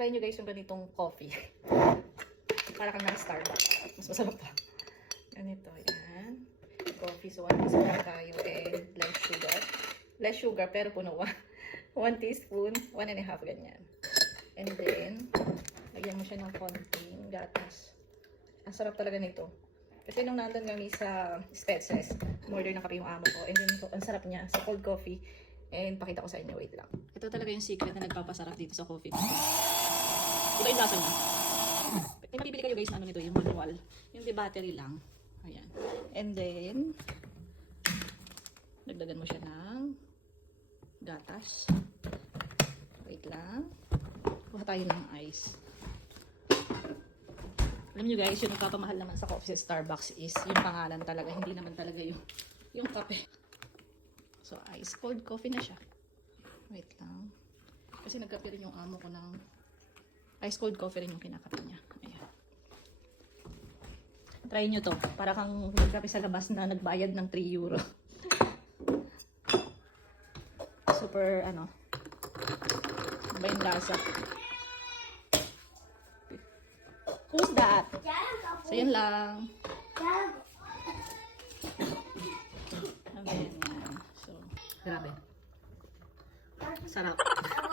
try nyo guys yung ganitong coffee. Para kang nasa Starbucks. Mas masarap pa. Ganito, yan. Coffee. So, one teaspoon tayo and less sugar. Less sugar, pero puno one. Teaspoon, one and a half, ganyan. And then, lagyan mo siya ng konting gatas. Ang sarap talaga nito. Kasi nung nandun kami sa Spetzes, order ng kape yung amo ko. And then, ang sarap niya sa cold coffee. And pakita ko sa inyo, wait lang. Ito talaga yung secret na nagpapasarap dito sa coffee. Iba yung lasa niya. May mabibili kayo guys na ano nito, yung manual. Yung di battery lang. Ayan. And then, dagdagan mo siya ng gatas. Wait lang. Kuha tayo ng ice. Alam nyo guys, yung nagpapamahal naman sa coffee sa Starbucks is yung pangalan talaga. Hindi naman talaga yung, yung kape. So, ice cold coffee na siya. Wait lang. Kasi nagkape rin yung amo ko ng ice cold coffee rin yung kinakape niya. Ayan. Try nyo to. Para kang nagkape sa labas na nagbayad ng 3 euro. Super, ano, iba yung lasa. Who's that? So, yun lang. Amen. So, grabe. Sarap.